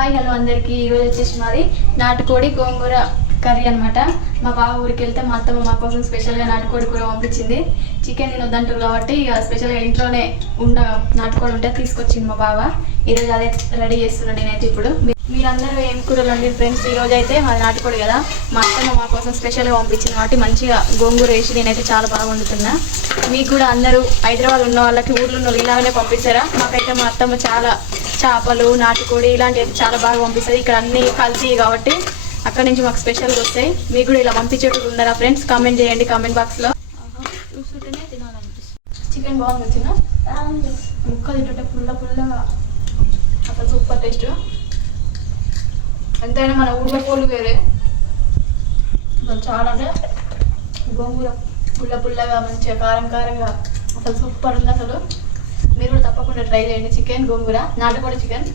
Hi hello అందరికీ. ఈరోజు వచ్చేసి మాది నాటుకోడి గోంగూర కర్రీ అనమాట. మా బావ ఊరికి వెళ్తే మా అత్తమ్మ మా కోసం స్పెషల్గా నాటుకోడి కూర పంపించింది. చికెన్ తినొద్దంటారు కాబట్టి స్పెషల్గా ఇంట్లోనే ఉన్న నాటుకోడి ఉంటే తీసుకొచ్చింది మా బావ. ఈరోజు అదే రెడీ చేస్తున్నాను నేనైతే. ఇప్పుడు మీరందరూ ఏం కూరలు వండి ఫ్రెండ్స్? ఈరోజు అయితే మాది నాటుకోడి కదా, మా అత్తమ్మ మా కోసం స్పెషల్గా పంపించింది కాబట్టి మంచిగా గోంగూర వేసి నేనైతే చాలా బాగా వండుతున్నా. మీకు కూడా అందరూ హైదరాబాద్ ఉన్న వాళ్ళకి ఊర్లో ఉన్న వాళ్ళు ఇలాగనే పంపిస్తారా? మాకైతే మా అత్తమ్మ చాలా చేపలు నాటుకోడి ఇలాంటివి చాలా బాగా పంపిస్తుంది. ఇక్కడ అన్నీ కల్తీ కాబట్టి అక్కడ నుంచి మాకు స్పెషల్గా వస్తాయి. మీకు కూడా ఇలా పంపించేటప్పుడు ఉన్నారా ఫ్రెండ్స్? కామెంట్ చేయండి కామెంట్ బాక్స్లో. చూస్తుంటేనే తినాలనిపిస్తుంది. చికెన్ బాగుంది వచ్చిన ముక్కలు తింటుంటే పుల్లగా అసలు సూపర్ టేస్ట్. ఎంతైనా మన ఊళ్ళో కోళ్ళు వేరే. అసలు చాలా అంటే గోంగూర పుల్లగా మంచిగా కారంగా అసలు సూపర్ ఉంది. అసలు మీరు కూడా తప్పకుండా ట్రై చేయండి చికెన్ గోంగూర నాటుకోడి చికెన్.